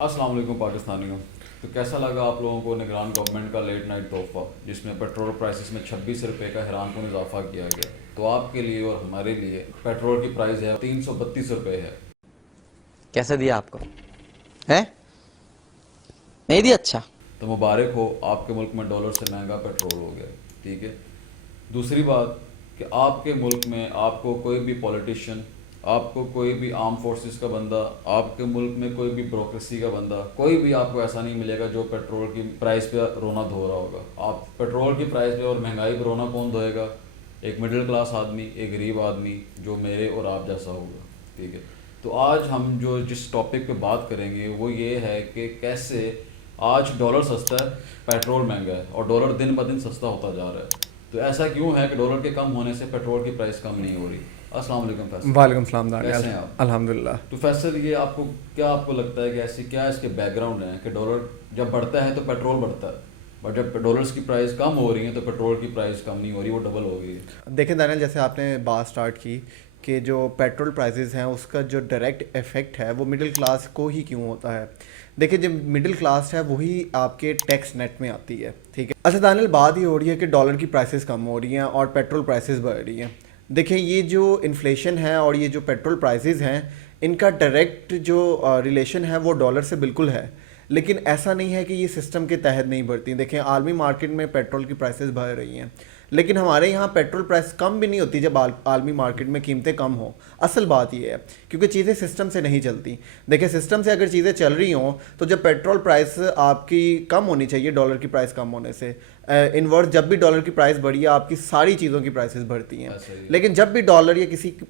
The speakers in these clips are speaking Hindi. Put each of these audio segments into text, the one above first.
अस्सलाम वालेकुम पाकिस्तानियों। तो कैसा लगा आप लोगों को निगरान गवर्नमेंट का लेट नाइट तोहफा जिसमें पेट्रोल प्राइसेस में 26 रुपये का हैरानकुन इजाफा किया गया। तो आपके लिए और हमारे लिए पेट्रोल की प्राइस है 332 रुपये है। कैसे दिया आपको है? नहीं दिया। अच्छा, तो मुबारक हो, आपके मुल्क में डॉलर से महंगा पेट्रोल हो गया। ठीक है। दूसरी बात कि आपके मुल्क में आपको कोई भी पॉलिटिशियन, आपको कोई भी आर्म फोर्सेस का बंदा, आपके मुल्क में कोई भी ब्यूरोक्रेसी का बंदा, कोई भी आपको ऐसा नहीं मिलेगा जो पेट्रोल की प्राइस पे रोना धो रहा होगा। आप पेट्रोल की प्राइस पे और महंगाई पे रोना कौन धोएगा? एक मिडिल क्लास आदमी, एक गरीब आदमी जो मेरे और आप जैसा होगा। ठीक है। तो आज हम जो जिस टॉपिक पे बात करेंगे वो ये है कि कैसे आज डॉलर सस्ता है, पेट्रोल महंगा है और डॉलर दिन ब दिन सस्ता होता जा रहा है। तो ऐसा क्यों है कि डॉलर के कम होने से पेट्रोल की प्राइस कम नहीं हो रही? अस्सलाम वालेकुम फैसल। वालेकुम सलाम कैसे हैं दानियाल। आप? अल्हम्दुलिल्लाह। तो फैसल ये आपको लगता है कि ऐसी क्या इसके बैकग्राउंड है कि डॉलर जब बढ़ता है तो पेट्रोल बढ़ता है, बट जब डॉलर्स की प्राइस कम हो रही है तो पेट्रोल की प्राइस कम नहीं हो रही, वो डबल हो गई है। देखें दानियाल, जैसे आपने बात स्टार्ट की कि जो पेट्रोल प्राइसेस हैं उसका जो डायरेक्ट इफेक्ट है वो मिडिल क्लास को ही क्यों होता है। देखिए, जो मिडिल क्लास है वही आपके टैक्स नेट में आती है। ठीक है। अच्छा दानियाल, बात ये हो रही है कि डॉलर की प्राइसेस कम हो रही हैं और पेट्रोल प्राइसेस बढ़ रही हैं। देखें, ये जो इन्फ्लेशन है और ये जो पेट्रोल प्राइसेस हैं, इनका डायरेक्ट जो रिलेशन है वो डॉलर से बिल्कुल है। लेकिन ऐसा नहीं है कि ये सिस्टम के तहत नहीं बढ़ती। देखें, आलमी मार्केट में पेट्रोल की प्राइसेस बढ़ रही हैं, लेकिन हमारे यहाँ पेट्रोल प्राइस कम भी नहीं होती जब आलमी मार्केट में कीमतें कम हो। असल बात ये है क्योंकि चीज़ें सिस्टम से नहीं चलती। देखिए, सिस्टम से अगर चीज़ें चल रही हों तो जब पेट्रोल प्राइस आपकी कम होनी चाहिए डॉलर की प्राइस कम होने से, इनवर्स जब भी डॉलर की प्राइस बढ़ी है आपकी सारी चीज़ों की प्राइसेस बढ़ती हैं। लेकिन जब भी डॉलर या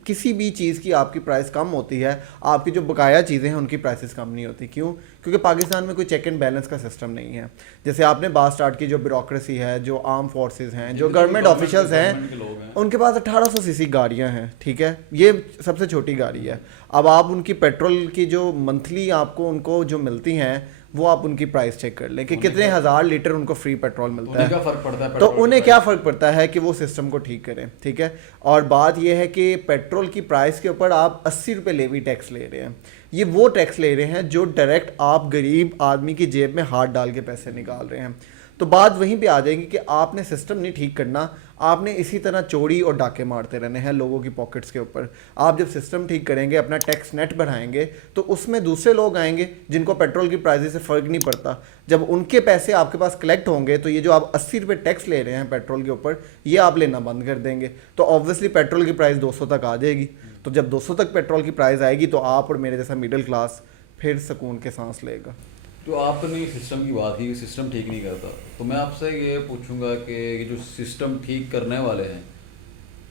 किसी भी चीज़ की आपकी प्राइस कम होती है, आपकी जो बकाया चीज़ें हैं उनकी प्राइसेस कम नहीं होती। क्यों? क्योंकि पाकिस्तान में कोई चेक एंड बैलेंस का सिस्टम नहीं है। जैसे आपने बात स्टार्ट की, जो ब्यूरोक्रेसी है, जो आर्म फोर्सेस हैं, जो गवर्नमेंट ऑफिशियल्स हैं, उनके पास 1800 सीसी गाड़ियाँ हैं। ठीक है, ये सबसे छोटी गाड़ी है। अब आप उनकी पेट्रोल की जो मंथली आपको उनको जो मिलती हैं वो आप उनकी प्राइस चेक कर लें कि कितने हज़ार लीटर उनको फ्री पेट्रोल मिलता है। क्या फ़र्क पड़ता है? तो उन्हें क्या फ़र्क पड़ता है कि वो सिस्टम को ठीक करें। ठीक है। और बात यह है कि पेट्रोल की प्राइस के ऊपर आप 80 रुपये लेवी टैक्स ले रहे हैं। ये वो टैक्स ले रहे हैं जो डायरेक्ट आप गरीब आदमी की जेब में हाथ डाल के पैसे निकाल रहे हैं। तो बात वहीं पे आ जाएगी कि आपने सिस्टम नहीं ठीक करना, आपने इसी तरह चोरी और डाके मारते रहने हैं लोगों की पॉकेट्स के ऊपर। आप जब सिस्टम ठीक करेंगे, अपना टैक्स नेट बढ़ाएंगे, तो उसमें दूसरे लोग आएंगे जिनको पेट्रोल की प्राइस से फ़र्क नहीं पड़ता। जब उनके पैसे आपके पास कलेक्ट होंगे तो ये जो आप 80 रुपये टैक्स ले रहे हैं पेट्रोल के ऊपर, ये आप लेना बंद कर देंगे। तो ऑब्वियसली पेट्रोल की प्राइस 200 तक आ जाएगी। तो जब 200 तक पेट्रोल की प्राइस आएगी तो आप और मेरे जैसा मिडिल क्लास फिर सुकून के सांस लेगा। तो आपने सिस्टम की बात की, सिस्टम ठीक नहीं करता, तो मैं आपसे ये पूछूंगा कि ये जो सिस्टम ठीक करने वाले हैं,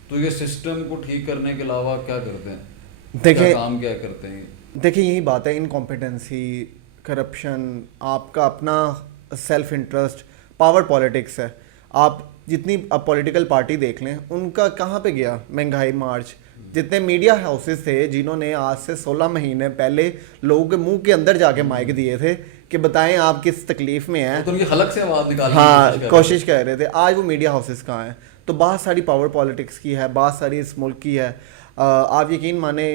तो ये सिस्टम को ठीक करने के अलावा क्या करते हैं? देखिए, काम क्या करते हैं? देखिए यही बात है, इनकॉम्पिटेंसी, करप्शन, आपका अपना सेल्फ इंटरेस्ट, पावर पॉलिटिक्स है। आप जितनी अब पॉलिटिकल पार्टी देख लें, उनका कहाँ पे गया महंगाई मार्च? जितने मीडिया हाउसेस थे जिन्होंने आज से 16 महीने पहले लोगों के मुंह के अंदर जाके माइक दिए थे कि बताएं आप किस तकलीफ में हैं, तो उनकी हलक से आवाज़ निकालने की हाँ कोशिश कर रहे थे। आज वो मीडिया हाउसेस कहाँ हैं? तो बात सारी पावर पॉलिटिक्स की है, बात सारी इस मुल्क की है। आप यकीन माने,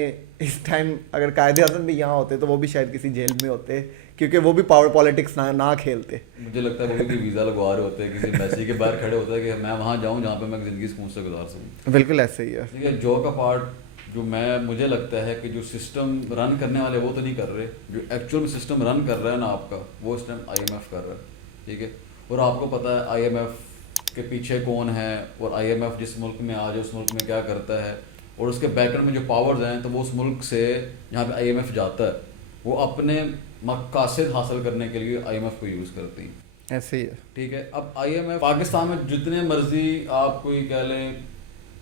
इस टाइम अगर कायदे आज़म भी यहाँ होते तो वो भी शायद किसी जेल में होते, क्योंकि वो भी पावर पॉलिटिक्स ना खेलते। मुझे लगता है वो भी वीज़ा लगवा रहे होते हैं, किसी एम्बेसी के बाहर खड़े होते हैं कि मैं वहाँ जाऊँ जहाँ पे मैं ज़िंदगी सुकून से गुजार सकूँ। बिल्कुल ऐसे ही है। ठीक है। जो का पार्ट जो मुझे लगता है कि जो सिस्टम रन करने वाले वो तो नहीं कर रहे, जो एक्चुअल में सिस्टम रन कर रहा है ना आपका, वो इस टाइम IMF कर रहा है। ठीक है। और आपको पता है IMF के पीछे कौन है और IMF जिस मुल्क में आज उस मुल्क में क्या करता है और उसके बैकग्राउंड में जो पावर्स हैं, तो वो उस मुल्क से जहाँ पे IMF जाता है वो अपने मकासद हासिल करने के लिए IMF को यूज़ करती हैं। ऐसे ही है। ठीक है। अब IMF पाकिस्तान में जितने मर्जी आप कोई कह लें,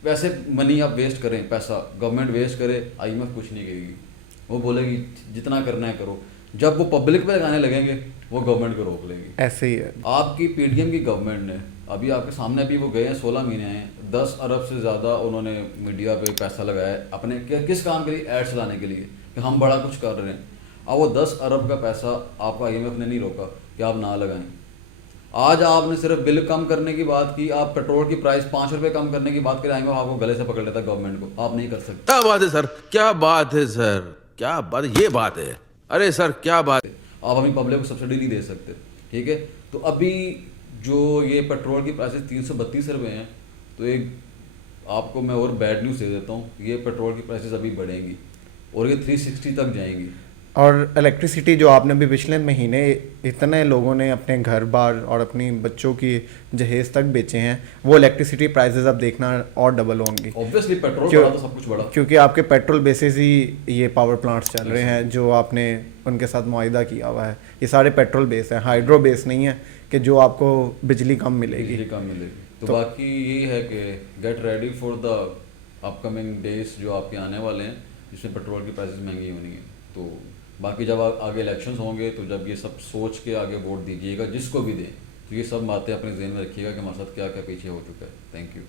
वैसे मनी आप वेस्ट करें, पैसा गवर्नमेंट वेस्ट करे, IMF कुछ नहीं कहेगी। वो बोलेगी जितना करना है करो। जब वो पब्लिक पे लगाने लगेंगे वो गवर्नमेंट को रोक लेगी। ऐसे ही है। आपकी PDM की गवर्नमेंट ने अभी आपके सामने अभी वो गए हैं, 16 महीने हैं, 10 अरब से ज़्यादा उन्होंने मीडिया पे पैसा लगाया है अपने किस काम के लिए? एड्स लाने के लिए कि हम बड़ा कुछ कर रहे हैं। अब वो 10 अरब का पैसा आपका IMF ने नहीं रोका कि आप ना लगाएं। आज आपने सिर्फ बिल कम करने की बात की, आप पेट्रोल की प्राइस 5 रुपये कम करने की बात करें, IMF आपको गले से पकड़ लेता गवर्नमेंट को। आप नहीं कर सकते। क्या बात है सर, क्या बात है सर, क्या बात, ये बात है। अरे सर क्या बात है। आप अपनी पब्लिक को सब्सिडी नहीं दे सकते, ठीक है। तो अभी जो ये पेट्रोल की प्राइसेस 332 रुपये हैं, तो एक आपको मैं और बैड न्यूज़ दे देता हूँ, ये पेट्रोल की प्राइसेस अभी बढ़ेंगी और ये 360 तक जाएंगी। और इलेक्ट्रिसिटी जो आपने भी पिछले महीने इतने लोगों ने अपने घर बार और अपनी बच्चों की जहेज तक बेचे हैं, वो इलेक्ट्रिसिटी प्राइसेस अब देखना और डबल होंगी। ऑब्वियसली पेट्रोल क्यों- बढ़ा तो सब कुछ बढ़ा। क्योंकि आपके पेट्रोल बेसिस ही ये पावर प्लांट्स चल रहे हैं जो आपने उनके साथ मुआहिदा किया हुआ है। ये सारे पेट्रोल बेस हैं, हाइड्रो बेस नहीं है कि जो आपको बिजली कम मिलेगी। बिजली कम मिलेगी। तो बाकी यही है कि get ready for the upcoming days जो आपके आने वाले हैं, जिसमें पेट्रोल की प्राइसेस महंगी होनी है। तो बाकी जब आगे इलेक्शंस होंगे, तो जब ये सब सोच के आगे वोट दीजिएगा, जिसको भी दें, तो ये सब बातें अपने जहन में रखिएगा कि हमारे साथ क्या क्या पीछे हो चुका है। Thank you.